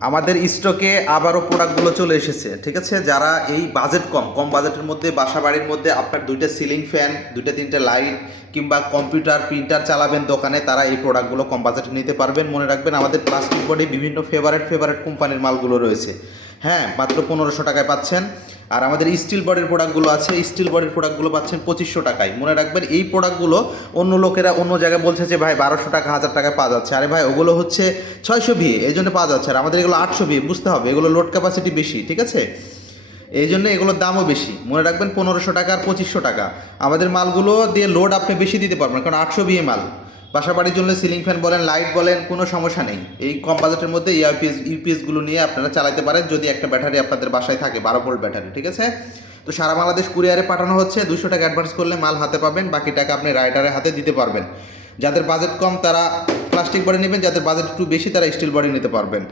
আমাদের স্টকে আবারও প্রোডাক্টগুলো চলে এসেছে, ঠিক আছে। যারা এই বাজেট কম বাজেটের মধ্যে বাসা বাড়ির মধ্যে আপনার দুইটা সিলিং ফ্যান, দুইটা তিনটে লাইট কিংবা কম্পিউটার প্রিন্টার চালাবেন দোকানে, তারা এই প্রোডাক্টগুলো কম বাজেটে নিতে পারবেন। মনে রাখবেন আমাদের প্লাস্টিক বডি বিভিন্ন ফেভারেট কোম্পানির মালগুলো রয়েছে। হ্যাঁ, মাত্র 1500 টাকায় পাচ্ছেন। আর আমাদের স্টিল বডির প্রোডাক্টগুলো আছে, স্টিল বডির প্রোডাক্টগুলো পাচ্ছেন 2500 টাকায়। মনে রাখবেন এই প্রোডাক্টগুলো অন্য লোকেরা অন্য জায়গায় বলছে যে ভাই 1200 টাকা 1000 টাকায় পাওয়া যাচ্ছে। আরে ভাই, ওগুলো হচ্ছে 600 বিয়ে, এই জন্য পাওয়া যাচ্ছে। আর আমাদের এগুলো 800 বিয়ে, বুঝতে হবে এগুলো লোড ক্যাপাসিটি বেশি, ঠিক আছে। এই জন্য এগুলোর দামও বেশি। মনে রাখবেন 1500 টাকা আর 2500 টাকা। আমাদের মালগুলো দিয়ে লোড আপনি বেশি দিতে পারবেন, কারণ 800 বিয়ে মাল। বাসা বাড়ির জন্য সিলিং ফ্যান বলেন, লাইট বলেন, কোনো সমস্যা নেই। এই কম বাজেটের মধ্যে ইউপিএসগুলো নিয়ে আপনারা চালাতে পারেন, যদি একটা ব্যাটারি আপনাদের বাসায় থাকে, 12 ভোল্ট ব্যাটারি, ঠিক আছে। তো সারা বাংলাদেশ কুরিয়ারে পাঠানো হচ্ছে। 200 টাকা অ্যাডভান্স করলে মাল হাতে পাবেন, বাকি টাকা আপনি রাইডারের হাতে দিতে পারবেন। যাদের বাজেট কম তারা প্লাস্টিক বডি নেবেন, যাদের বাজেট একটু বেশি তারা স্টিল বডি নিতে পারবেন।